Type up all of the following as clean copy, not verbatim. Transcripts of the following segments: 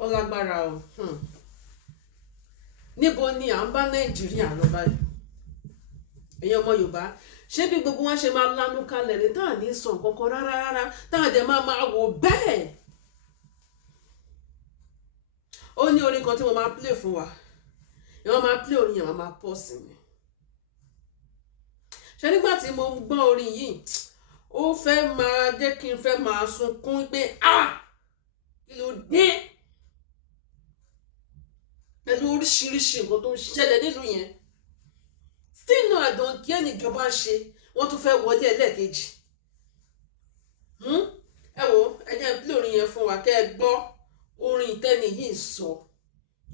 ó lágbára o. Níbo ni à ń bá Nàìjíríà lọ báyìí? Ẹ̀yin ọmọ Yorùbá, ṣé bí gbogbo wọn ṣe máa lanu kalẹ̀ ní tá à ní sọ nǹkan kan rárá tá à dẹ̀ máa wò bẹ́ẹ̀? Ó ní orin kan tí mo máa play fún wa, ìwọ́n máa play orin yẹn máa pọ̀ sí mi. Ṣé nígbà tí mo gbọ́ orin yìí ó fẹ́ máa jẹ́ kí n fẹ́ máa sunkún pé kí ló dé pẹ̀lú oríṣiríṣi nǹkan tó ń ṣẹlẹ̀ nílùú yẹn. Still no, I don't care níjọba ṣe wọ́n tún fẹ́ wọlé ẹlẹ́ẹ̀kejì. Ẹ wo ẹ jẹ́ play orin yẹn fún wa kẹ́ ẹ gbọ́ orin ìtẹ́ni yìí sọ.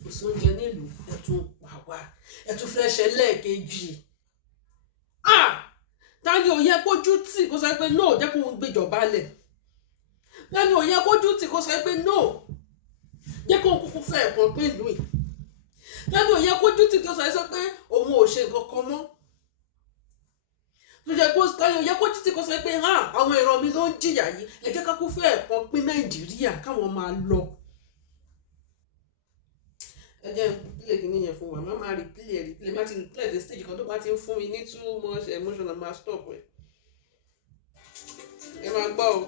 Kò sóúnjẹ nílùú ẹ tún pa wá ẹ tún fẹ́ ṣe ẹlẹ́ẹ̀kejì. Tani ò yẹ kójú tì kó sọ pé no jẹ́ kó ń gbéjọba lẹ̀? Tani ò yẹ kójú tì kó sọ pé no jẹ́ kó ń kúkú fẹ́ ẹ̀kan pín ìlú yìí? Tani ò yẹ kójú tì kó sọ pé òun ò ṣe nǹkan kan mọ́? Tani ò yẹ kójú tì kó sọ pé àwọn ìran mi ló ń jìyà yìí, ẹ jẹ́ ká kú fẹ́ ẹ̀kan pín Nàìjíríà káwọn máa lọ. Ẹ jẹ́ play kìíní yẹn fún wa, máa replay má ti replay the stage kan tó bá ti ń fún mi ní too much emotion and máa stop ẹ̀. Ẹ máa gbọ́ o.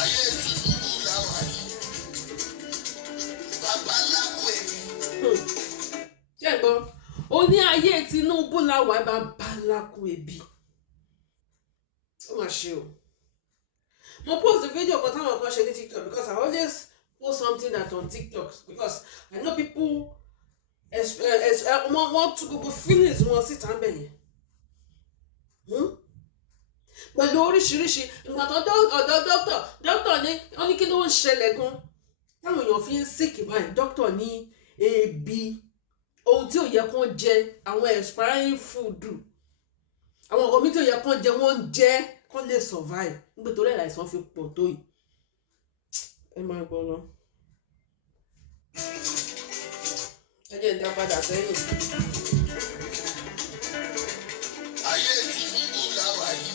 Ayé Tinubu làwà yìí, bàbá lápò èmi. Ṣé ẹ gbọ́? Ó ní ayé Tinubu làwà bàbá lápò èbí. Ó mà ṣe o. Mo post the video kan táwọn kan ṣe ní TikTok because I always post something that on TikTok because I know people want to go feelings wọn síta ń bẹ̀ yẹn. Pẹ̀lú oríṣiríṣi ìgbà tó ọ̀dọ̀ dókítà ní wọ́n ní kí ló ń ṣẹlẹ̀ gan táwọn èèyàn fi ń sick báyìí. Dókítà ní ebi, ohun tí ò yẹ kán jẹ, àwọn expiring food, àwọn nǹkan mi tí ò yẹ kán jẹ wọ́n ń jẹ kán lè survive nígbà tó rẹ̀ àìsàn fi pọ̀ tó yìí. Ẹ máa gbọ́ lọ. Ẹ jẹ́ ìdá padà sẹ́yìn. Ayé Tinubu làwà yìí,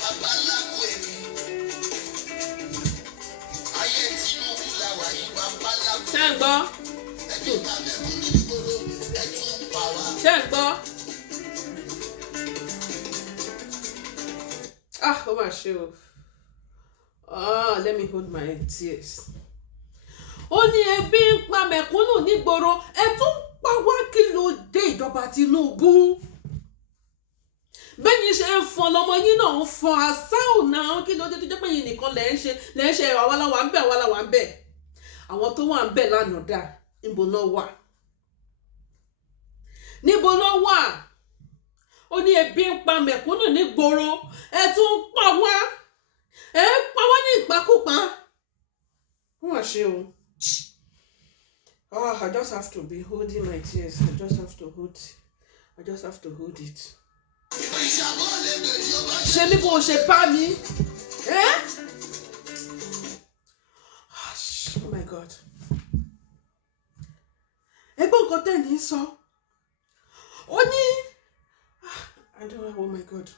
bàbá lápò èmi. Ayé Tinubu làwà yìí, bàbá lápò. Ṣé ń gbọ́? Ṣé ń gbọ́? Ó mà ṣe o. Let me hold my tears. Ó ní ebi ń pa mẹ̀kúnnù nígboro, ẹ tún pa wá kí ló dé ìjọba Tinubu? Bẹ́yìn ṣe ń fọn lọmọ yín náà ń fọn àṣàù náà, kí ló dé tó jẹ́ pé yín nìkan lẹ́ ń ṣe àwaláwa ń bẹ̀. Àwọn tó wà ń bẹ̀ lánàá dà, níbo náà wà? Níbo náà wà? Ó ní ebi ń pa mẹ̀kúnnù nígboro, ẹ tún pa wá. Ẹ pa wá ní ìpakúpa. Wọ́n ṣe o. I just have to be holding my tears. I just have to hold it. Ṣé bí kò ṣe bá mi? Oh my God. Ẹgbọ́n nǹkan tẹ̀ ní sọ. Ó ní I don't know. Oh my God.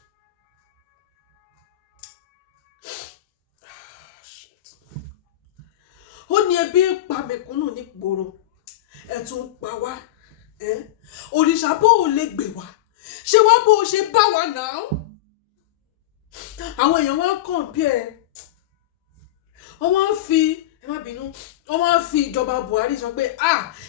Ó ní ebi ń pa mẹ̀kúnnù nígboro, ẹ tún pa wá. Òrìṣà bó o lè gbè wá, ṣé wá bó o ṣe bá wa náà? Àwọn èèyàn wá kàn bí wọ́n wá fi ìjọba Buhari sọ pé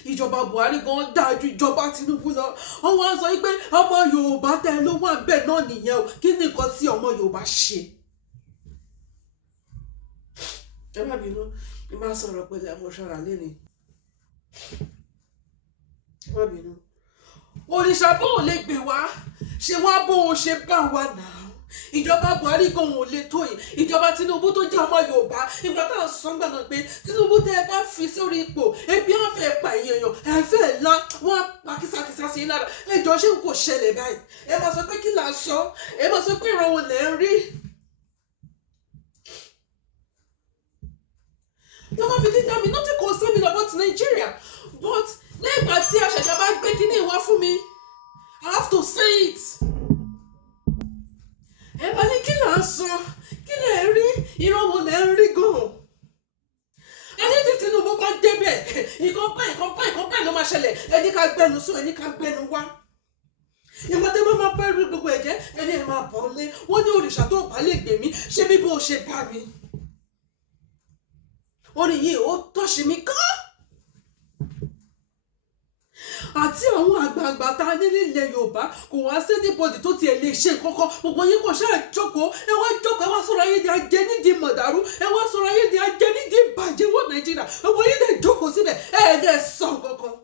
ìjọba Buhari gan dáa ju ìjọba Tinubu lọ. Wọ́n wá sọ pé ọmọ Yorùbá tẹ ló wà bẹ́ẹ̀ náà nìyẹn o, kí ni nǹkan tí ọmọ Yorùbá ṣe? Ẹ má bínú, ẹ má sọ̀rọ̀ pẹ̀lú emotional lẹ́ni. Ẹ má bínú. Òrìṣà bó o lè gbè wá, ṣé wá bó o ṣe bá wa náà? Ìjọba Buhari gan ò lè tó yìí. Ìjọba Tinubu tó jẹ́ ọmọ Yorùbá, ìgbà tá à ń sọ gbàgbọ́ pé Tinubu tẹ́ ẹ bá fi sórí ipò, ebi á fẹ́ pa èèyàn, ẹ fẹ́ la wọ́n pa kísàkísà sí i lára. Ẹjọ́ ṣé kò ṣẹlẹ̀ báyìí? Ẹ máa sọ pé kí là ń sọ? Ẹ máa sọ pé ìran wo lẹ̀ ń rí? Don't have anything, nothing concern me about Nigeria. But lẹ́gbà tí àṣẹ̀dá bá gbé kíní ìwá fún mi, I have to say it. Ẹ bá ní kí là ń sọ, kí lẹ̀ ń rí, ìran wo lẹ̀ ń rí gan-an? nǹkan báyìí ló máa ṣẹlẹ̀ ẹni ká gbẹnu sún ẹni ká gbẹnu wá ìgbà tí wọ́n máa bá rí gbogbo ẹ̀jẹ̀ ẹni ẹ̀ máa bọ̀ lé wọ́n ní òrìṣà tó bá lè gbè mí ṣé bí bó ṣe bá mi orin yìí ó tọ́ṣì mí kán àti àwọn àgbààgbà tá a ní nílẹ̀ Yorùbá kò wá sí anybody tó tiẹ̀ lè ṣe kọ́kọ́ gbogbo yín kò ṣáà jókòó ẹ wá sọ̀rọ̀ ayé di ajé nídìí mọ̀dàrú ẹ wá sọ̀rọ̀ ayé di ajé nídìí bàjẹ́ wọ Nàìjíríà gbogbo yín lè jókòó síbẹ̀ ẹ dẹ̀ sọ kankan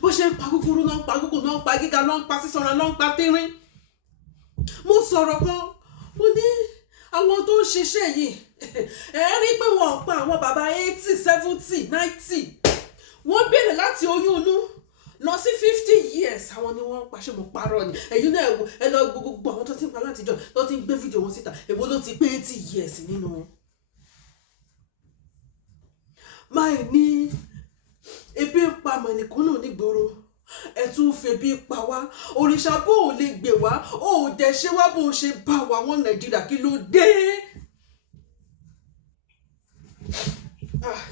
bó ṣe ń pa kúkúrú náà ń pa gúgù náà ń pa gíga náà ń pa sísanra náà ń pa tínrín mo sọ̀rọ̀ kan mo ní àwọn tó ń ṣiṣẹ́ yìí ẹ rí pé wọ́n pa àwọn bàbá 80 70 90 wọ́n bẹ̀rẹ̀ láti oyún inú lọ sí 50 years àwọn ni wọ́n pàṣẹ mọ́ parọ́ ni ẹ̀yin náà ẹ lọ gbogbo àwọn tó ti ń pa látijọ́ tó ti ń gbé fídíò wọn síta èwo ló ti pé 80 years nínú wọn. máì ní ebi ń pa mọ̀nìkúnnù nígboro ẹ tún febi pa wá òrìṣà bó ò lè gbè wá ó dẹ̀ ṣe wá bó ṣe bá wa wọn Nàìjíríà kí ló dé.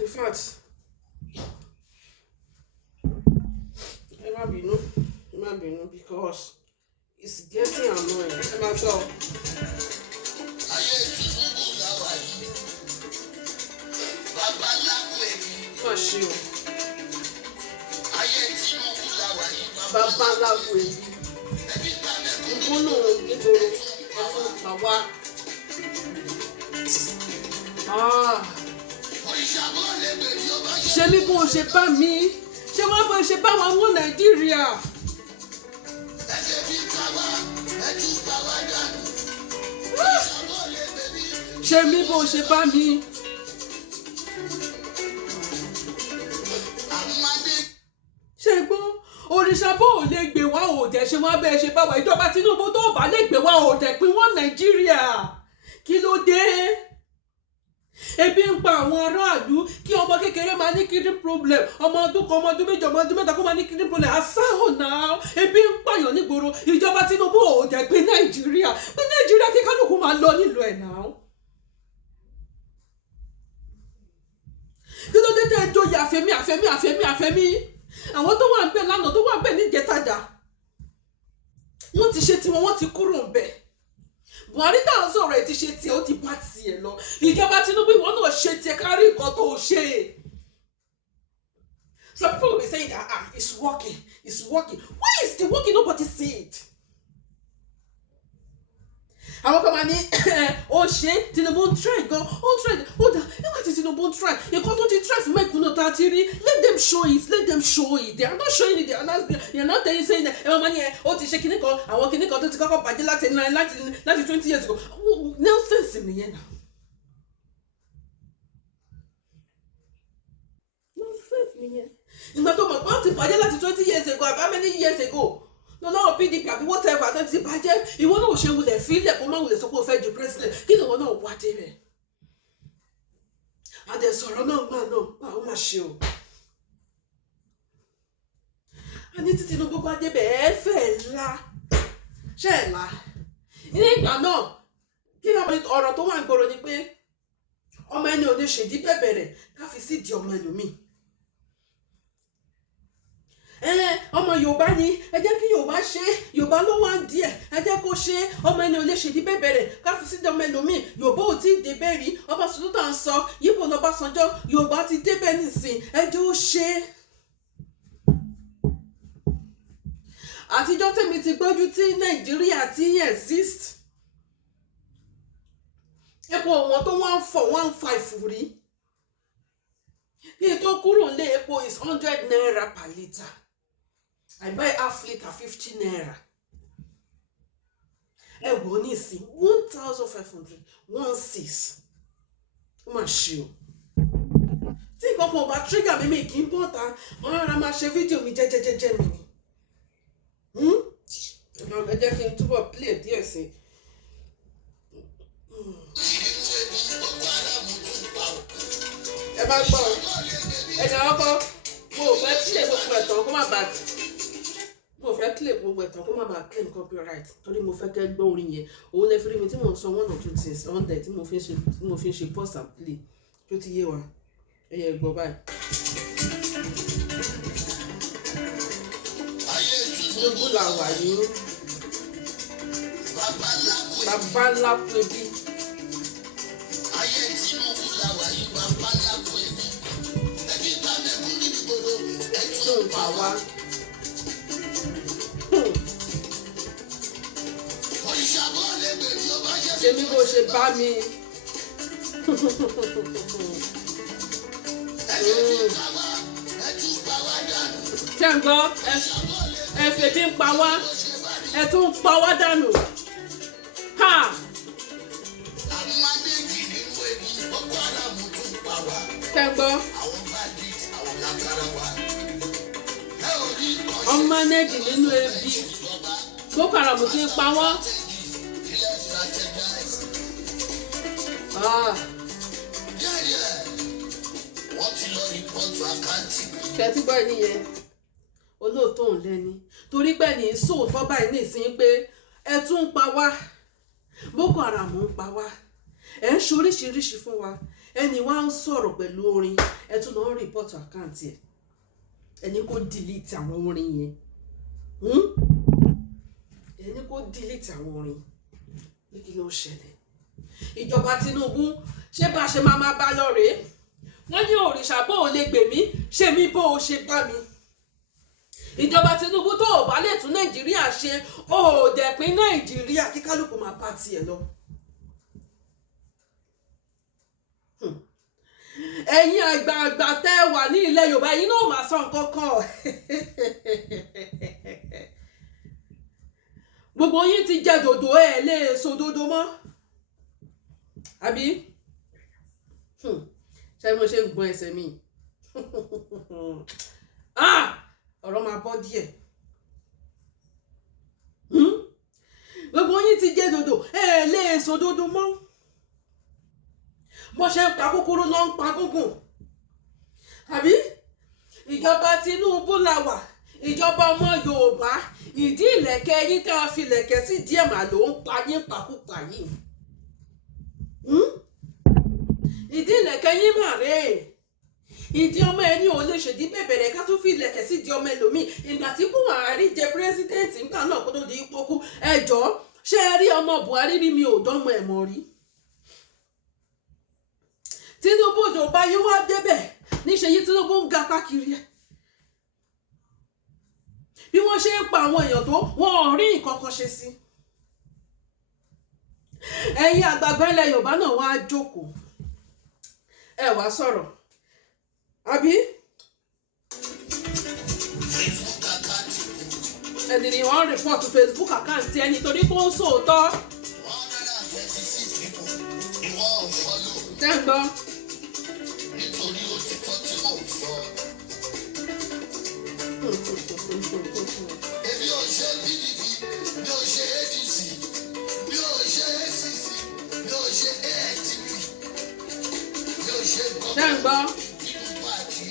In fact ẹ má bínú because it's getting annoying ẹ má gbọ́. ayé Tinubu làwà yìí babaláwo èmi má ṣe o ayé Tinubu làwà yìí babaláwo èmi ìgbónú nígboro ẹ̀fọn àwa. ṣe mí bó o ṣe bá mi ṣé wọ́n bó ṣe bá wọn wọ Nàìjíríà. ṣe mí bó o ṣe bá mi. ṣe gbọ́ òrìṣà bó o lè gbé wá o dẹ̀ ṣe wọ́n bẹ́ẹ̀ ṣe bá wa ìjọba Tinubu tó bá lè gbé wá o dẹ̀ pín wọ́n Nàìjíríà kí ló dé. Ebi ń pa àwọn aráàlú kí ọmọ kékeré máa ní kidney problem ọmọ ọdún kan ọmọ ọdún méjì ọmọ ọdún mẹ́ta kó máa ní kidney problem àsáhùn náà ebi ń pààyàn nígboro ìjọba Tinubu ò dẹ̀ pé Nàìjíríà kí kálukú máa lọ nílùú ẹ̀ náà. kí ló dé tẹ́ ẹ joyè àfẹ́mí àwọn tó wà ń bẹ̀ lánàá tó wà ń bẹ̀ níjẹ̀tajà wọ́n ti ṣe tiwọn wọ́n ti kúrò ń bẹ̀. Buhari tá à ń sọ̀rọ̀ ẹ̀ ti ṣe tiẹ̀ ó ti bá tiẹ̀ lọ ìjọba Tinubu ìwọ náà ṣe tiẹ̀ kárí nǹkan tó ṣe. Some people will be saying that it's working. Why is it working? Nobody see it. àwọn kan máa ní ó ṣe Tinubu ń try gan ó try ó dà nígbà tí Tinubu ń try nǹkan tó ti try fún mẹ́kúnnù tá a ti rí let them show it they are not showing it they are not telling saying that ẹ̀rọ máa ní ó ti ṣe kinní kan àwọn kinní kan tó ti kọ́kọ́ bàjẹ́ láti 20 years ago nonsense nìyẹn náà nonsense nìyẹn ìgbà tó mọ̀ pé ó ti bàjẹ́ láti 20 years ago àbí how many years ago lọ́wọ́ PDP àbí whatever tó ti bàjẹ́ ìwọ náà ò ṣe wulẹ̀ fílẹ̀ kó má wulẹ̀ sọ pé o fẹ́ di president kí ni ìwọ náà wá dé rẹ̀ àdẹ̀sọ̀rọ̀ náà gbà náà ó má ṣe o. a ní tí Tinubu bá débẹ̀ ẹ fẹ́ la ṣe ẹ̀ la ní ìgbà náà kí ni ọ̀rọ̀ tó wà ń gbòòrò ni pé ọmọ ẹni ò lè ṣèdí bẹ̀bẹ̀rẹ̀ ká fi sí di ọmọ ẹlòmíì. ọmọ Yorùbá ni ẹ jẹ́ kí Yorùbá ṣe Yorùbá ló wá ń díẹ̀ ẹ jẹ́ kó ṣe ọmọ ẹni ò lè ṣèdí bẹ̀bẹ̀rẹ̀ ká fi sí di ọmọ ẹlòmíì Yorùbá ò tí ì débẹ̀ rí Ọbásanjọ́ tá à ń sọ yípo lọ́básanjọ́ Yorùbá ti débẹ̀ nísìn ẹ jẹ́ ó ṣe. àtijọ́ tèmi ti gbọ́jú tí Nàìjíríà ti exist epo wọn tó 1.4 rí kí n tó kúrò nílé epo is 100 naira per litre I buy half litre 50 naira ẹ wọ ní ìsìn 1,500 16 ó mà ṣe o tí nǹkan kan bá trigger mi kì í bọ́ ta wọ́n rárá máa ṣe fídíò mi jẹ́jẹ́jẹ́jẹ́ mi ni ẹ jẹ́ kí n túbọ̀ play díẹ̀ sí ẹ bá gbọ́ ẹ̀dá ọkọ mo ò fẹ́ play gbogbo ẹ̀tàn kó má bàa claim copyright torí mo fẹ́ kẹ́ gbọ́ orin yẹn òun lè fi rí mi tí mo ń sọ 1 or 2 things on there tí mo fi ń ṣe pause and play tó ti yé wa ẹ̀yẹ gbọ́ báyìí. Tinubu la wà yìí bàbá ńlá kú ebi. Tó ń pa wá. Ṣé mi bó ṣe bá mi? Ṣé ń gbọ́? Ẹ fèbí ń pa wá, ẹ tún ń pa wá dànù. Ha! Ṣé ń gbọ́? Ọmọ nẹ́ẹ̀dì nínú ebi, Boko Haram ti ń pa wọ́n. Kẹ́tí gbọ́ ẹni yẹn olóòótọ́ òun lẹ́ni torí pé ní sóòótọ́ báyìí nísìnyí pé ẹ tún ń pa wá Boko Haram ń pa wá ẹ ń ṣoríṣiríṣi fún wa ẹni wá ń sọ̀rọ̀ pẹ̀lú orin ẹ tún lọ ń rìpọ́tù àkáǹtì ẹ̀ ẹni kó dìlítì àwọn orin yẹn ẹni kó dìlítì àwọn orin ní kí ló ṣẹlẹ̀ ìjọba Tinubu ṣé bá ṣe máa bá lọ rèé wọ́n ní òrìṣà bó o lè gbè mí ṣé mi bó o ṣe bá mi ìjọba Tinubu tó o bá lè tún Nàìjíríà ṣe o ò dẹ̀ pín Nàìjíríà kí kálukú máa bá tiẹ̀ lọ. Ẹ̀yin àgbààgbà tẹ́ wà ní ilẹ̀ Yorùbá yìí náà máa sọ nǹkan kan gbogbo yín ti jẹ dòdò ẹ̀ lè so dòdò mọ́ àbí ṣé mo ṣe ń gbọ́n ẹsẹ̀ mi ọ̀rọ̀ máa bọ́ díẹ̀ gbogbo yín ti jẹ dòdò ẹ̀ lè so dòdò mọ́ bó ṣe ń pa kúkúrú ló ń pa gúngùn àbí ìjọba Tinubu la wà ìjọba ọmọ Yorùbá ìdí ìlẹ̀kẹ̀ yín tá a fi lẹ̀kẹ̀ sí díẹ̀ mà ló ń pa yín pàkúpà yìí ìdí ìlẹ̀kẹ̀ yín mà rèé ìdí ọmọ ẹni ò lè ṣèdí bẹ̀bẹ̀rẹ̀ ká tó fi ìlẹ̀kẹ̀ sí di ọmọ ẹlòmíì ìgbà tí Buhari jẹ pírẹsidẹ́ǹtì nígbà náà kó tó di ipò kú ẹjọ́ ṣé ẹ rí ọmọ Buhari rí mi ò dánmọ ẹ̀ mọ́ rí Tinubu òjòba yìí wá débẹ̀ níṣẹ́ yìí Tinubu ń gapá kiri ẹ̀ bí wọ́n ṣe ń pa àwọn èèyàn tó wọ́n ò rí nǹkan kan ṣe sí ẹ̀yin àgbààgbà ilẹ̀ Yorùbá náà wá jókòó ẹ wá sọ̀rọ̀ àbí ẹni ni wọ́n rìpọ́ọ̀tù Facebook àkáǹtì ẹni torí pé ó ń sòótọ́ tẹ́ ń gbọ́. Èmi ò ṣe PDP, mi ò ṣe ADC, mi ò ṣe ACC, mi ò ṣe ANTP, mi ò ṣe gómìnà nínú pàtì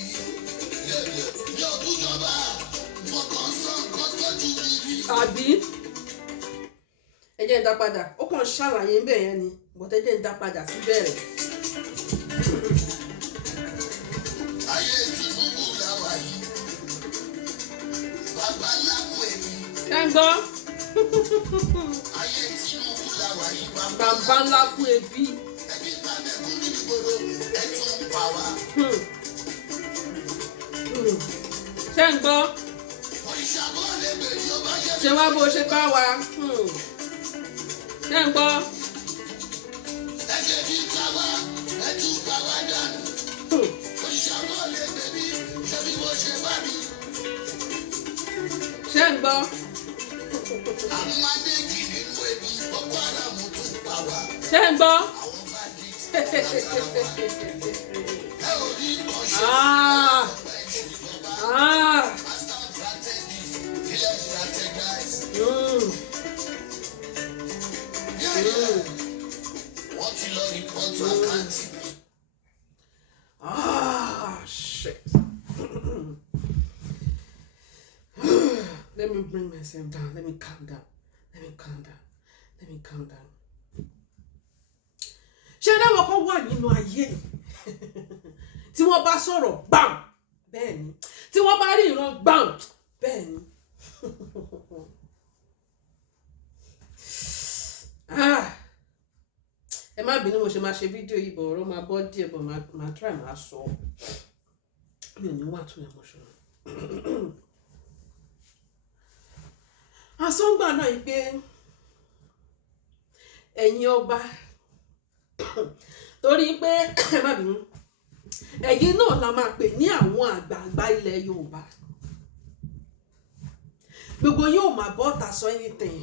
mi ò bújọba mo kàn sọ nǹkan tójú mi rí. àbí ẹ jẹ́ ń dá padà ó kàn ṣàlàyé ń bẹ̀ yẹn ni bọ́tẹ́ jẹ́ ń dá padà sí bẹ̀rẹ̀. Ayé Tinubu la wà yìí. Bàbá lápò èmi. ẹ ń gbọ́. Ayé Tinubu la wà yìí. bàbá ńlá kú ebi. Ẹbí bá mẹ́kún ní ìgboro ẹ tún ń pa wá. ṣé ń gbọ́. Òrìṣà bọ́ lè bèrè ó bá yẹ. ṣé wá bó ṣe bá wa. ṣé ń gbọ́. Ẹ̀jẹ̀ bí ká wá ẹ tún pa wá dànù. Òrìṣà bọ́ lè bèrè ṣé bí wọ́n ṣe bá mi. ṣé ń gbọ́. Àwọn adéjì nínú ebi Boko Haram tún pa wá. ṣé ń gbọ́. Àwọn bá di lágbára wa. Ẹ ò rí nǹkan ṣe. Ọ̀pọ̀ ìṣèjọba. Master strategy, ilẹ̀ strategize. Wọ́n ti lọ rìpọ́tù àkáǹtì. Shit. Let me bring myself down. Let me calm down. Let me calm down. Let me calm down. Ṣé dáwọn kan wà nínú ayé tí tí wọ́n bá sọ̀rọ̀ gbàm bẹ́ẹ̀ ni tí wọ́n bá rí ìran gbàm bẹ́ẹ̀ ni. Ẹ má bínú mo ṣe máa ṣe fídíò yìí bọ̀ ọ̀rọ̀ máa bọ́ díẹ̀ bọ̀ máa try máa sọ mi ò ní wà tún emotional. Asọ́ngbà náà yìí pé ẹ̀yin ọba torí pé ẹ má bínú ẹ̀yin náà la máa pè ní àwọn àgbààgbà ilẹ̀ Yorùbá gbogbo yóò máa bọ́ ta sọ anything.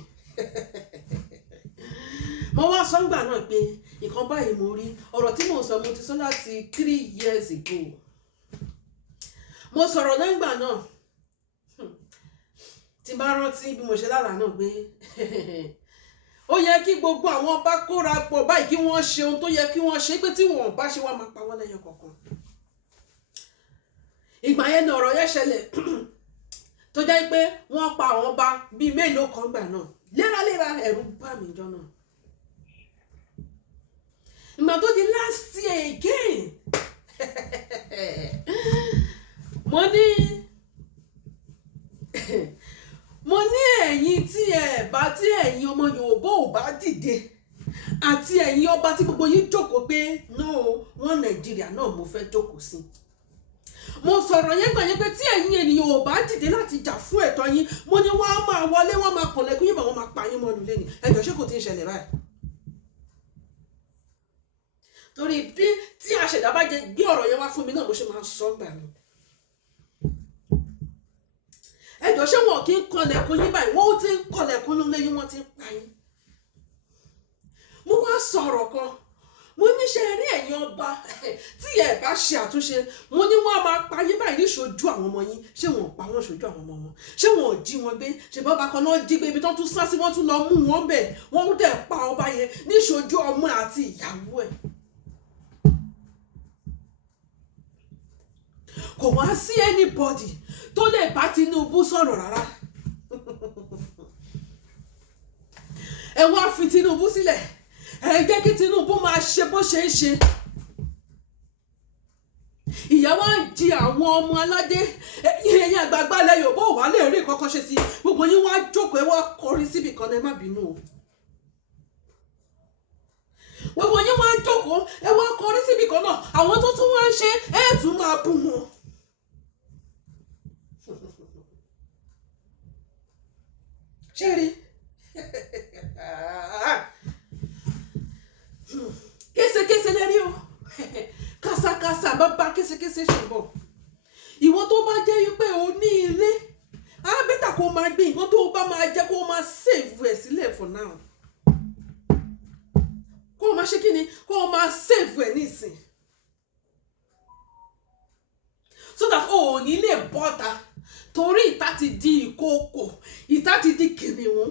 Mo wá sọ́ngbà náà pé nǹkan báyìí mo rí ọ̀rọ̀ tí mo sọ mo ti sọ láti 3 years ago. Mo sọ̀rọ̀ lẹ́gbà náà tí bá rántí bí mo ṣe lára náà pé ó yẹ kí gbogbo àwọn ọba kóra pọ̀ báyìí kí wọ́n ṣe ohun tó yẹ kí wọ́n ṣe pé tí wọ́n bá ṣe wá máa pa wọ́n lẹ́yọ kọ̀ọ̀kan. Ìgbà yẹn ni ọ̀rọ̀ yẹn ṣẹlẹ̀ tó jẹ́ pé wọ́n pa àwọn ọba bíi mélòó kan gbà náà léraléra ẹ̀rù bá mi jọ náà. Ìgbà tó di last year again mo ní ẹ̀yin tí ẹ̀yin ọmọ Yorùbá ò bá dìde àti ẹ̀yin ọba tí gbogbo yín jókòó pé no wọn Nàìjíríà náà mo fẹ́ jókòó sí. Mo sọ̀rọ̀ yẹn gbà yẹn pé tí ẹ̀yin ènìyàn ò bá dìde láti jà fún ẹ̀tọ́ yín mo ní wọ́n á máa wọlé wọ́n máa kànlẹ̀kùn yín bá wọn máa pa yín mọ́nu lẹ́nu ẹjọ́ ṣé kò tí ń ṣẹlẹ̀ báyìí. Torí bí tí àṣẹ̀dá bá jẹ gbé ọ̀rọ̀ yẹn wá fún mi náà mo ṣe máa sọ gbà mí. Ẹjọ́ ṣé wọn kì í kànlẹ̀kùn yín báyìí wọ́n ti ń kànlẹ̀kùn lẹ́yìn wọ́n ti ń pa yín. Mo wá sọ̀rọ̀ kan mo níṣẹ́ rí ẹ̀yin ọba tí ẹ bá ṣe àtúnṣe mo ní wọ́n máa pa yín báyìí níṣojú àwọn ọmọ yín ṣé wọn ò pa wọ́n ṣojú àwọn ọmọ wọn ṣé wọn ò jí wọn gbé ṣe bá ọba kan náà jí gbé ibi tó tún sá sí wọ́n tún lọ mú wọn bẹ̀ wọ́n dẹ̀ pa ọba yẹn níṣojú ọmọ àti ìyàwó ẹ̀. Kò wá sí anybody tó lè bá Tinubu sọ̀rọ̀ rárá. Ẹ wá fi Tinubu sílẹ̀ ẹ jẹ́ kí Tinubu máa ṣe bó ṣe ń ṣe. Ìyà wá ń jí àwọn ọmọ aládé ẹ̀yin àgbààgbà ilẹ̀ Yorùbá ò wá lè rí kankan ṣe sí gbogbo yín wá jókòó ẹ wá kọrí síbì kan ẹ má bínú o. Gbogbo yín wá jókòó ẹ wá kọrí síbì kan náà àwọn tó tún wá ń ṣe ẹ tún máa bú wọn. Ṣé rí késekése lẹ́rí o kásákásá bàbá késekése ṣùgbọ́n ìwọ tó bá jẹ́ wípé o ní ilé á bẹ́tà kó máa gbé nǹkan tó bá máa jẹ́ kó máa save ẹ̀ sílẹ̀ for now kó máa ṣe kí ni kó máa save ẹ̀ nísìn so that o ò ní lè bọ́ta torí ìta ti di ìkookò ìta ti di kìnìún.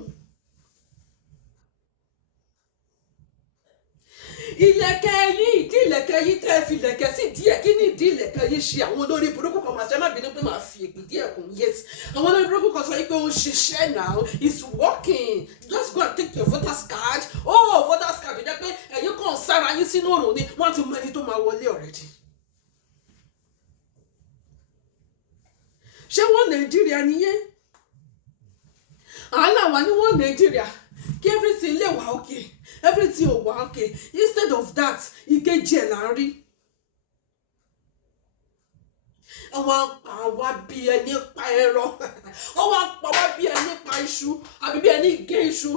Ìlẹ̀kẹ̀ yìí ìdí ìlẹ̀kẹ̀ yìí tẹ́ fi ìlẹ̀kẹ̀ sí díẹ̀ kí ni ìdí ìlẹ̀kẹ̀ yìí ṣe àwọn olórí burúkú kan máa ṣe má bínú pé máa fi èpè díẹ̀ kún yes àwọn olórí burúkú kan sọ pé ó ń ṣiṣẹ́ now it's working just go and take your voters card voters card jẹ́ pé ẹ̀yin kan sára yín sínú òrùn ni wọ́n ti mọ ẹni tó máa wọlé already. Ṣé wọ́n Nàìjíríà nìyẹn àhálà wà ní wọ́n Nàìjíríà kí everything lè wà okay everything ò wà okay instead of that ìkejì ẹ̀ là ń rí. Àwọn àwa bí ẹni pa ẹran àwọn àpàwà bí ẹni pa iṣu àbí bí ẹni gé iṣu.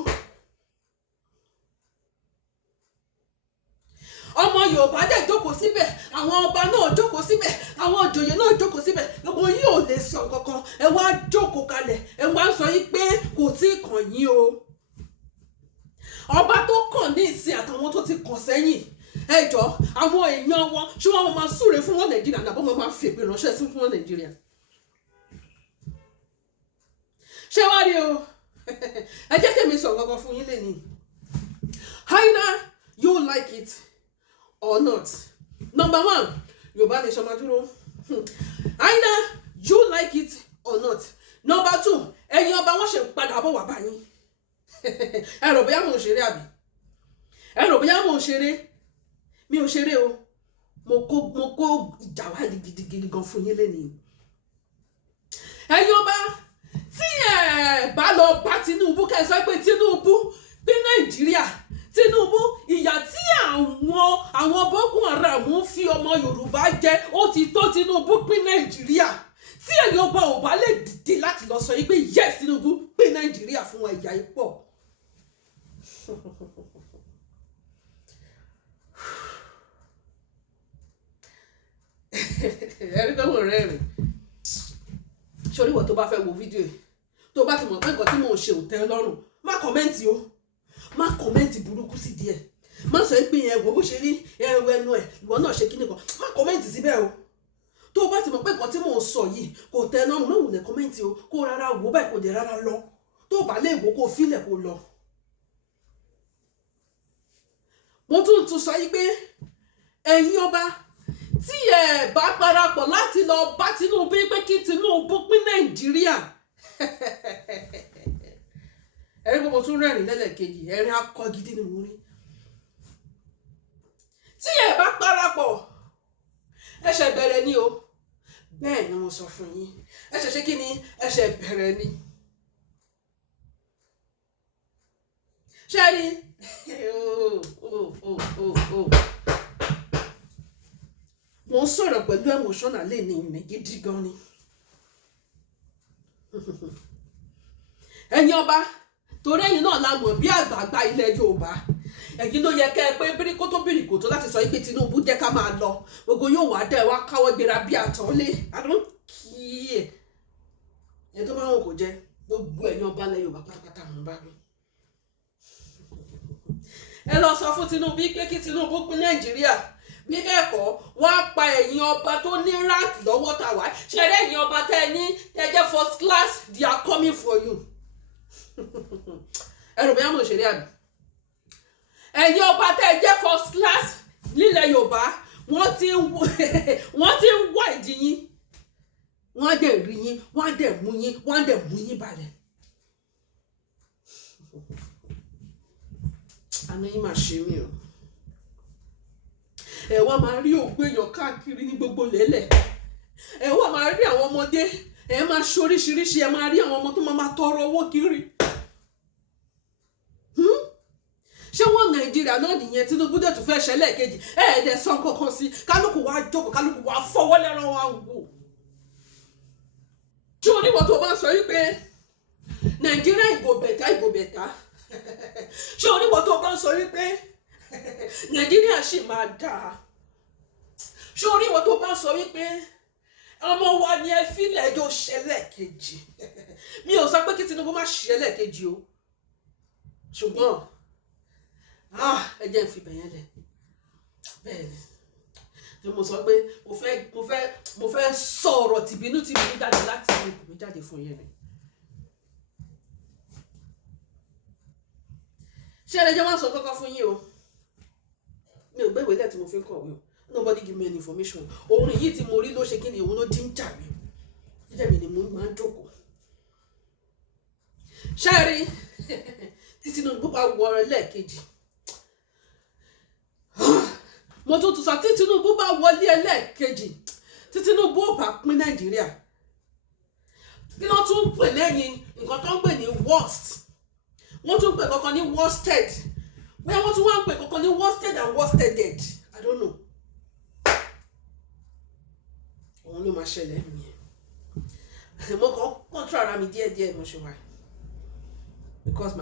Ọmọ Yorùbá dẹ̀ jókòó síbẹ̀ àwọn ọba náà jókòó síbẹ̀ àwọn òjòyè náà jókòó síbẹ̀ gbogbo yín ò lè sọ kankan ẹ wá jókòó kalẹ̀ ẹ wá sọ yín pé kò tí ì kàn yín o. Ọba tó kàn ní ìsìn àtàwọn tó ti kàn sẹ́yìn ẹjọ́ àwọn èèyàn wọn ṣé wọ́n máa súre fún wọn Nàìjíríà nàbọ́ wọn máa fèpè ránṣẹ́ sí fún wọn Nàìjíríà. Ṣé wá rí o ẹ jẹ́ kí mi sọ kankan fún yín lẹ́ni either you like it or not. Number one Yorùbá nation máa dúró either you like it or not. Number two ẹ̀yin ọba wọn ṣe padà bọ̀ wá báyìí ẹ rò bóyá mò ń ṣeré àbí ẹ rò bóyá mò ń ṣeré mi ò ṣeré o mo kó ìjà wá gidigidi gan fún yín lẹ́nìí. Ẹ̀yin ọba tí ẹ bá lọ bá Tinubu kẹ́ sọ pé Tinubu pín Nàìjíríà, Tinubu ìyà tí àwọn Boko Haram ń fi ọmọ Yorùbá jẹ ó ti tó, Tinubu pín Nàìjíríà. Tí ẹ̀yin ọba ò bá lè dìde láti lọ sọ yìí pé yes Tinubu pín Nàìjíríà fún wa, ìyà yìí pọ̀. Ẹ̀rí pé mo rẹ́rìn. Sórí ìwọ tó bá fẹ́ wo fídíò yìí, tó bá ti mọ̀ pé nǹkan tí mò ń ṣe ò tẹ́ lọ́rùn, má kọ́mẹ́ǹtì o, má kọ́mẹ́ǹtì burúkú sí díẹ̀, má sọ pé yẹn wo bó ṣe rí ẹnu ẹ̀ ìwọ náà ṣe kíní kan, má kọ́mẹ́ǹtì síbẹ̀ o. Tó bá ti mọ̀ pé nǹkan tí mò ń sọ yìí kò tẹ́ lọ́rùn, má wùlẹ̀ kọ́mẹ́ǹtì o, kó rárá wò báyìí kò dé rárá lọ. Tó bá lè wò kó fílẹ̀ kó lọ. Mo tún sọ yìí pé ẹ̀yin ọba tí ẹ bá parapọ̀ láti lọ bá Tinubu pé kí Tinubu pín Nàìjíríà. Ẹ̀rí pé mo tún rẹ́rìn lẹ́lẹ́kejì, ẹ̀rín akọ gidi ni mo rí. Tí ẹ bá parapọ̀, ẹ ṣe bẹ̀rẹ̀ ni o. Bẹ́ẹ̀ ni mo sọ fún yín, ẹ ṣe ṣe kí ni, ẹ ṣe bẹ̀rẹ̀ ni. Ṣé rí? Mo ń sọ̀rọ̀ pẹ̀lú emotional lè ní ìrìn gidi gan ni. Ẹ̀yin ọba, torí ẹ̀yin náà la mọ̀ bí àgbààgbà ilẹ̀ Yorùbá. Ẹ̀yin ló yẹ kẹ́ ẹ pé bíríkótó láti sọ pé Tinubu jẹ́ ká máa lọ. Gbogbo yóò wá dẹ̀ wá káwọ́ gbéra bí àtọ́lé. I don't care. Ẹni tó bá wọn kò jẹ, gbogbo ẹ̀yin ọba ilẹ̀ Yorùbá pátápátá ń bá mi. Ẹ lọ sọ fún Tinubu pé kí Tinubu pín Nàìjíríà. Bí bẹ́ẹ̀ kọ́, wọ́n á pa ẹ̀yin ọba tó ní rank lọ́wọ́ tà wá. Ṣẹ̀rẹ́ ẹ̀yin ọba tẹ́ ẹ ní tẹ́ jẹ́ first class, they are coming for you. Ẹ̀rù bí àmọ̀ òṣèré àbí. Ẹ̀yin ọba tẹ́ ẹ jẹ́ first class nílẹ̀ Yorùbá, wọ́n ti ń wá ìdí yín. Wọ́n á dẹ̀ rí yín, wọ́n á dẹ̀ mú yín balẹ̀. Àná yín máa ṣe mí o. Ẹ wá máa rí ògbó èèyàn káàkiri ní gbogbo lẹ́lẹ̀. Ẹ wá máa rí àwọn ọmọdé, ẹ máa ṣoríṣiríṣi, ẹ máa rí àwọn ọmọ tó máa tọrọ owó kiri. Ṣé wọ́n Nàìjíríà náà nìyẹn? Tinubu dẹ̀ tún fẹ́ ṣẹlẹ̀ kejì, ẹ̀ẹ́dẹ̀ sọ kankan sí, kálukú wá jókòó, kálukú wá fọwọ́ lẹ́rán wá wò. Ṣé oníwọ̀ tó bá sọ wípé Nàìjíríà ìgò bẹ̀tà? Ṣé oníwọ̀ tó bá sọ wípé Nàìjíríà ṣì máa dáa? Ṣé oníwọ̀ tó bá sọ wípé ọmọ wa ni ẹ fílẹ̀ ẹjọ́ ṣẹlẹ̀ kejì? Mi ò sọ pé kí Tinubu má ṣẹlẹ̀ kejì o, ṣùgbọ́n ẹ jẹ́ n fi bẹ̀yẹn lẹ̀. Bẹ́ẹ̀ ni mo sọ pé mo fẹ́ sọ̀rọ̀ tìbínú jáde láti inú ikùn mi jáde fún yẹn ni. Ṣé ẹ lè jẹ́ wọ́n sọ kọ́kọ́ fún yín o? Mi ò gbé ìwé lẹ̀ tí mo fi ń kọ̀wé o. Nobody give me any information. Orin yìí tí mo rí ló ṣe kí ni òun ló dín jà mí. Jíjẹ́ mi ni mo máa ń jókòó. Ṣé ẹ rí? Tí Tinubu bá wọ ọ̀rọ̀ lẹ́ẹ̀kejì. Mo tún sọ tí Tinubu bá wọlé ẹlẹ́ẹ̀kejì, tí Tinubu ò bá pín Nàìjíríà. Kí wọ́n tún pè lẹ́yìn nǹkan tó ń pè ní worst. Wọ́n tún pè kankan ní worsted. Bóyá wọ́n tún wá ń pè kankan ní worsted and worsteded. I don't know. Òun ló máa ṣẹlẹ̀ nìyẹn. Mo kàn control ara mi díẹ̀díẹ̀ mo ṣe wà. Because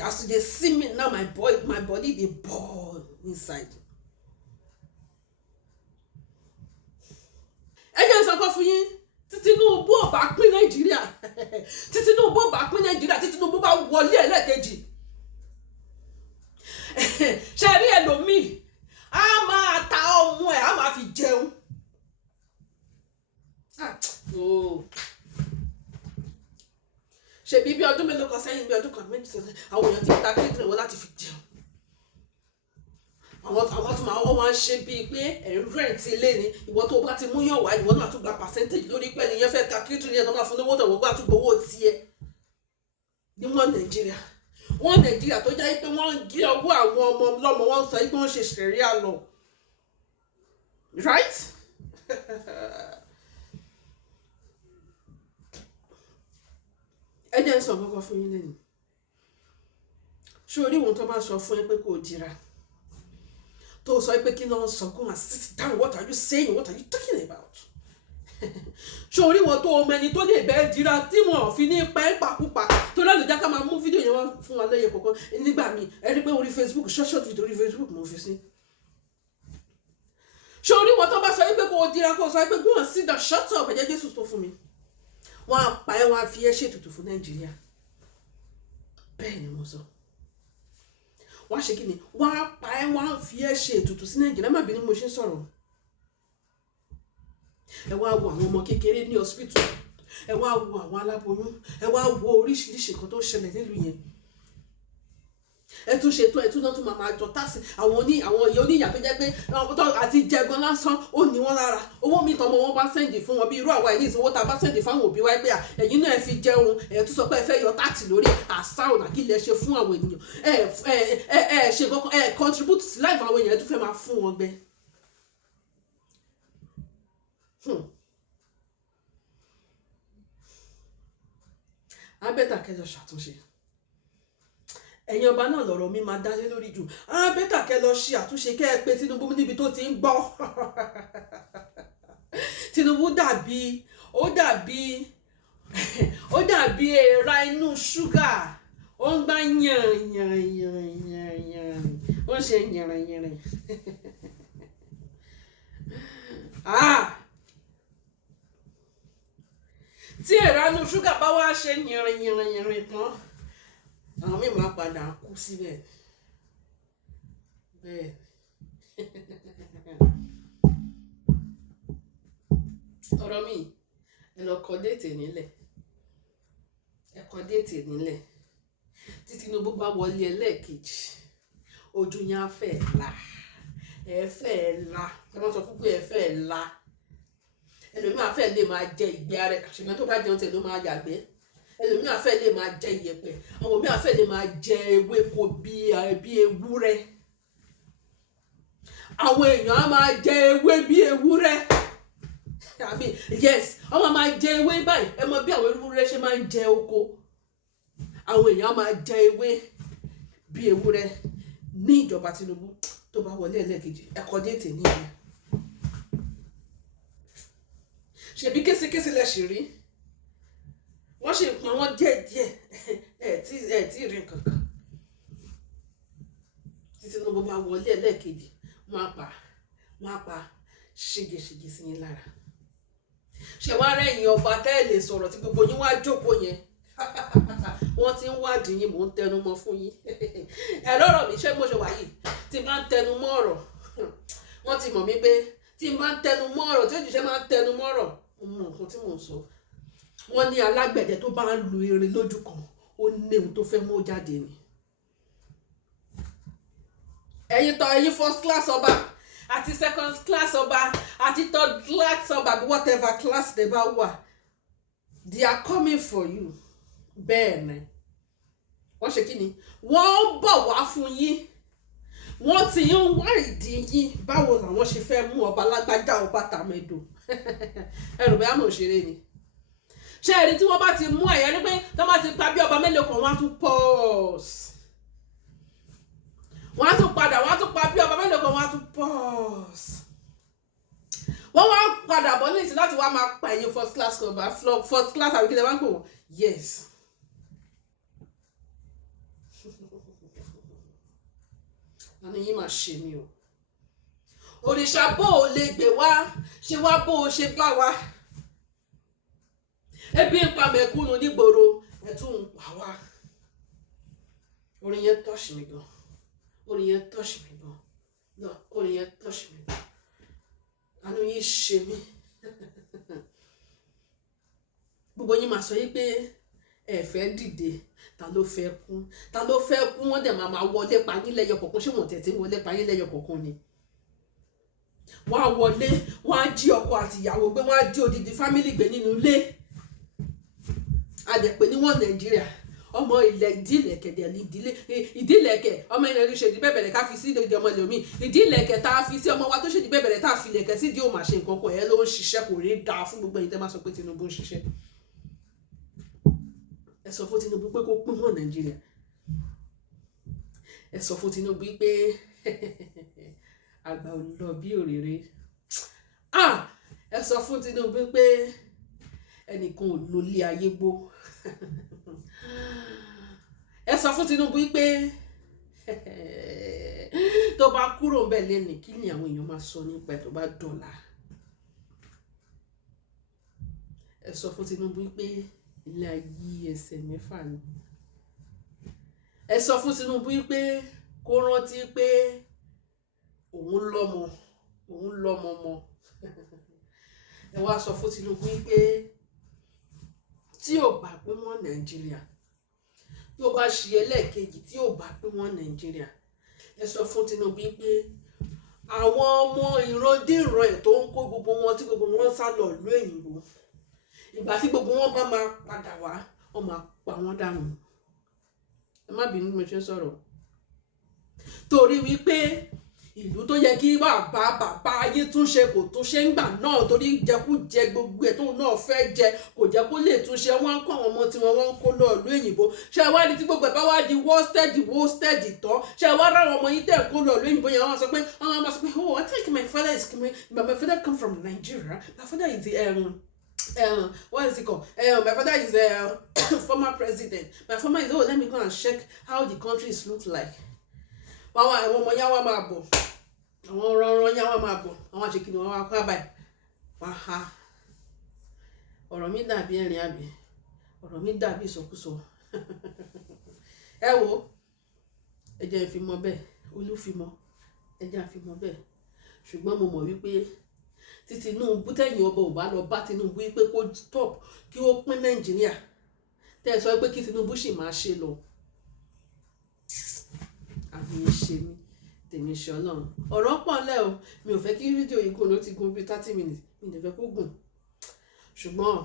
as they see me now, my body dey burn inside. Ẹ jẹ́ sọ fún yín, tí Tinubu ò bá pín Nàìjíríà, tí Tinubu ò bá pín Nàìjíríà, tí Tinubu bá wọlé ẹlẹ́ẹ̀kejì. Ṣé rí ẹlòmíì? A máa ta ọmọ ẹ̀, a máa fi jẹun. Ṣebí bí ọdún mélòó kan sẹ́yìn, bí ọdún kan méjì sẹ́yìn, àwọn èèyàn ti ta kíndìnrín wọn láti fi jẹun. Àwọn tó máa wọ́n máa ń ṣe bíi pé rẹ́ǹtì ilé ni, ìwọ tó bá ti mú yàn wá, ìwọ náà tún gba percentage lórí pé ẹnìyẹn fẹ́ ta kíndìnrín yẹn tó máa fún lówó tó wọ́n gbà tún gbowó tiẹ̀. Ní wọ́n Nàìjíríà tó jẹ́ pé wọ́n ń gé ọwọ́ àwọn ọmọ ọlọ́mọ, wọ́n sọ pé wọ́n ṣe ṣẹ̀ríà lọ. right? ẹ jẹ́ sọ kọ́kọ́ fún yín lẹ́nu ṣé orí wọn tó bá sọ fún ẹ pé kò dira tó sọ pé kí ló ń sọ kó máa sit down, what are you saying, what are you talking about? ṣé orí wọn tó ọmọ ẹni tó lè bẹ́ẹ̀ dira tí wọn ò fi ní pẹ́ pàkúpà tó lọ́nà ìjà ká máa mú fídíò yẹn wá fún wa lẹ́yìn kọ̀ọ̀kan nígbà míì ẹ rí pé orí Facebook short video orí Facebook mo fi sí. ṣé orí wọn tó bá sọ pé kò dira kó sọ pé go and sit down, shut up, ẹ̀jẹ̀ Jésù tó fún mi wọ́n á pa ẹ́ wọ́n á fi ẹ́ ṣètùtù fún Nàìjíríà bẹ́ẹ̀ ni mo sọ wọ́n á ṣe kí ni wọ́n á pa ẹ́ wọ́n á fi ẹ́ ṣe ètùtù sí Nàìjíríà má bínú mo ṣe ń sọ̀rọ̀ ẹ wá wo àwọn ọmọ kékeré ní hospital ẹ wá wo àwọn aláboyún ẹ wá wo oríṣiríṣi nǹkan tó ń ṣẹlẹ̀ nílùú yẹn ẹ tún ṣètò ẹ tún náà tún máa jọ tásì àwọn ìyá oníyà tó jẹ́ pé àti jẹgan lásán ó ní wọn lára owó mi tọmọ wọn bá sẹ́ǹdì fún wọn bí irú àwa yìí ìsanwó tá a bá sẹ́ǹdì fáwọn òbí wa pé ẹ̀yin náà ẹ fi jẹun ẹ tún sọ pé ẹ fẹ́ yọ táàtì lórí àṣà ọ̀nà kí lẹ ṣe fún àwọn ènìyàn ẹ ṣe kankan ẹ contribute sí life àwọn èèyàn ẹ tún fẹ́ máa fún wọn gbẹ. abẹ́tà kẹjọ ṣàtúnṣe ẹ̀yin ọba náà lọ̀rọ̀ mi máa dálé lórí jù abẹ́tà kẹ lọ ṣe àtúnṣe kẹ́ ẹ pé Tinubu níbi tó ti ń gbọ́ Tinubu dàbí èèrà inú ṣúgà ó ń gbá yànrìn ó ń ṣe yànrìn tí èèrà inú ṣúgà bá wá ṣe yànrìn tán àwọn míì máa padà kú síbẹ̀ bẹ́ẹ̀ ọ̀rọ̀ mi ẹ lọ kọ déètì nílẹ̀ tí Tinubu bá wọlé ẹlẹ́ẹ̀kejì ojú yẹn á fẹ́ la ẹ má sọ fún pé ẹ fẹ́ la ẹlòmíà fẹ́ lè máa jẹ ìgbẹ́ ara ẹ̀ ṣùgbọ́n tó bá jẹun tẹ̀ ló máa yàgbẹ́ ẹlòmíà fẹ́ lè máa jẹ ìyẹ̀pẹ̀ àwọn míà fẹ́ lè máa jẹ ewéko bí ewúrẹ́ àwọn èèyàn á máa jẹ ewé bí ewúrẹ́ àbí yes wọ́n máa jẹ ewé báyìí ẹ mọ bí àwọn ewúrẹ́ ṣe máa ń jẹ oko àwọn èèyàn á máa jẹ ewé bí ewúrẹ́ ní ìjọba Tinubu tó bá wọlé ẹlẹ́ẹ̀kejì ẹ̀kọ́ déètì ní ìyẹn ṣebí késekése lẹ ṣì rí wọ́n ṣe pọn wọ́n díẹ̀díẹ̀ ẹ̀ tí rí nǹkan kan tí Tinubu bá wọlé ẹlẹ́ẹ̀kejì wọ́n á pa ṣégeṣége sí yín lára ṣe wá rẹ̀yìn ọba tẹ́lẹ̀ sọ̀rọ̀ tí gbogbo yín wá jókòó yẹn wọ́n ti ń wádìí yín mò ń tẹnu mọ́ fún yín ẹ lọ́rọ̀ mi ṣé mo ṣe wà yìí tí máa ń tẹnu mọ́ ọ̀rọ̀ wọ́n ti mọ̀ mí pé tí máa ń tẹnu mọ́ ọ̀rọ̀ tí òjìṣẹ́ máa ń tẹnu mọ́ ọ̀rọ̀ mo nǹkan tí mò ń sọ wọ́n ní alágbẹ̀dẹ tó bá ń lu irin lójú kan ó ní ohun tó fẹ́ mú jáde ni ẹ̀yin first class ọba àti second class ọba àti third class ọba whatever class they bá wà they are coming for you bẹ́ẹ̀ ni wọ́n ṣe kí ni wọ́n ń bọ̀ wá fún yín wọ́n ti ń wá ìdí yín báwo làwọn ṣe fẹ́ mú ọba lágbájá ọba tàmẹ̀dò ẹrù bẹ́ẹ̀ àmọ̀ òṣèré ni ṣé ẹ̀rí tí wọ́n bá ti mú ẹ̀yẹ́ ní pé tó bá ti pa bí ọba mélòó kan wọ́n á tún pause wọ́n á tún padà wọ́n á tún pa bí ọba mélòó kan wọ́n á tún pause wọ́n wá padà bọ̀ ní ìsìn láti wá máa pa ẹ̀yin first class ọba first class àbí kí lè wá ń pè wọ́n yes àní yín máa ṣe mí o òrìṣà bó o lè gbé wá ṣe wá bó o ṣe bá wa ebi ń pa mẹ̀kúnnù nígboro ẹ tún ń pa wá orin yẹn touch mi gan orin yẹn touch mi gan no orin yẹn touch mi gan àánú yín ṣe mí gbogbo yín máa sọ yín pé ẹ fẹ́ dìde ta ló fẹ́ kú wọ́n dẹ̀ máa wọlé pa yín lẹ́yọ kọ̀ọ̀kan ṣé wọ́n tẹ̀tí wọlé pa yín lẹ́yọ kọ̀ọ̀kan ni wọ́n á wọlé wọ́n á jí ọkọ àti ìyàwó gbé wọ́n á jí odidi fámìlì gbé nínú ilé adẹ̀pẹ̀ níwọ̀n Nàìjíríà ọmọ ilẹ̀ ìdílẹ̀kẹ̀ dẹ̀ ìdílẹ̀kẹ̀ ọmọ ilẹ̀ ló ṣe ìdí bẹ̀bẹ̀rẹ̀ ká fi sí ìdí ọmọ ilẹ̀ omi ìdílẹ̀kẹ̀ tá a fi sí ọmọ wa tó ṣe ìdí bẹ̀bẹ̀rẹ̀ tá a fi lẹ̀kẹ̀ sí ìdí òun àṣẹ nǹkan kan ẹ̀ ló ń ṣiṣẹ́ kò rí dáa fún gbogbo ẹ̀yin tẹ́ máa sọ pé Tinubu ń ṣiṣẹ́. Ẹ sọ fún Tinubu pé kó pín mọ́ Nàìjíríà. Ẹ sọ fún Tinubu pé àgbà ò lọ bí òréré. Ẹ sọ fún Tinubu pé ẹnìkan ò lo ilé ayé gbó. Ẹ sọ fún Tinubu pé tó bá kúrò ńbẹ̀ lẹ́nìí kí ni àwọn èèyàn máa sọ nípa ẹ̀ tó bá dọ̀la. Ẹ sọ fún Tinubu pé ilé ayé ẹsẹ̀ mẹ́fà ni. Ẹ sọ fún Tinubu pé kó rántí pé òun lọ́mọ mọ́. Ẹ wá sọ fún Tinubu pé tí ò bá pín mọ́ Nàìjíríà, tí ó bá ṣe ẹlẹ́ẹ̀kejì tí ò bá pín mọ́ Nàìjíríà, ẹ sọ fún Tinubu pé àwọn ọmọ ìrandíran ẹ̀ tó ń kó gbogbo wọn tí gbogbo wọn sá lọ ìlú òyìnbó, ìgbà tí gbogbo wọn bá máa padà wá wọ́n máa pa wọ́n dànù. Ẹ má bínú mo ṣe sọ̀rọ̀. Torí wípé ìlú tó yẹ kí bàbá ayé túnṣe kò túnṣe ńgbà náà torí jẹkújẹ gbogbo ẹ̀ tóun náà fẹ́ jẹ kò jẹ́ kó lè túnṣe. Wọ́n ń kọ́ àwọn ọmọ tí wọ́n ń kó lọ ìlú òyìnbó. Ṣé ẹ wá ní tí gbogbo ẹ̀ bá wá di worsted tán? Ṣé ẹ wá ráwọn ọmọ yín tẹ̀ kó lọ ìlú òyìnbó yẹn wọ́n sọ pé oh I think my father come from Nigeria. My father is what is it called? My father is former president. My former is let me go and check how the countries look like. Àwọn ọmọ yẹn wá máa bọ̀, àwọn ọ̀rọ̀ yẹn wá máa bọ̀, àwọn àṣekì ni wọ́n wá ká báyìí. Wá ha ọ̀rọ̀ mi dàbí ẹ̀rín àbí ọ̀rọ̀ mi dàbí ìsọkúsọ. Ẹ wo ẹ jẹ́ ìfimọ́ bẹ́ẹ̀ olúfimọ́ ẹ jẹ́ àfimọ́ bẹ́ẹ̀ ṣùgbọ́n mo mọ̀ wípé tí Tinubu tẹ̀yìn ọba ò bá lọ bá Tinubu wípé kó stop kí ó pín Nàìjíríà tẹ́ ẹ sọ pé kí Tinubu sì máa ṣe lọ. Àmì ṣe mí tèmi ṣe Ọlọ́run ọ̀rọ̀ pọ̀ lẹ́ o mi ò fẹ́ kí fídíò yìí gùn ló ti gùn bí 30 minutes mi ò fẹ́ kó gùn ṣùgbọ́n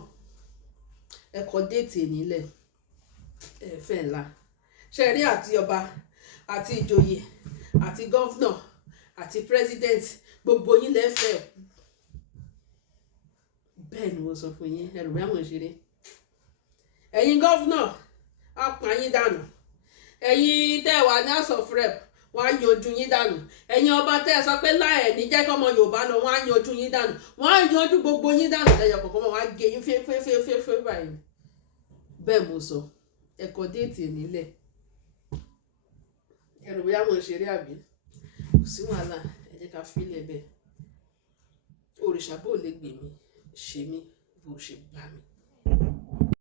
ẹ kọ déètì nílẹ̀ ẹ fẹ́ ńlá ṣe rí àti ọba àti ìjòyè àti gọ́fúnà àti president gbogbo yín lẹ́fẹ̀ẹ́ bẹ́ẹ̀ ni mo sọ fún yín ẹrù bẹ́ẹ̀ mọ̀ ṣeré ẹ̀yin gọ́fúnà á pa yín dànù ẹ̀yin tẹ́ wà ní House of Rep wọ́n á yanjú yín dànù ẹ̀yin ọba tẹ́ ẹ sọ pé láì ní jẹ́ kọ́mọ Yorùbá lọ wọ́n á yanjú yín dànù wọ́n á yanjú gbogbo yín dànù lẹ́yọ̀ kọ̀ọ̀kan wọ́n á gé yín fẹ́fẹ́fẹ́fẹ́ báyìí bẹ́ẹ̀ mo sọ ẹ kọ déètì nílẹ̀ ẹrù bóyá mo ṣeré àbí kò sí wàhálà ẹ jẹ́ ká fílẹ̀ bẹ́ẹ̀ òrìṣà bò lè gbè mí ṣe mí bó ṣe bá mi.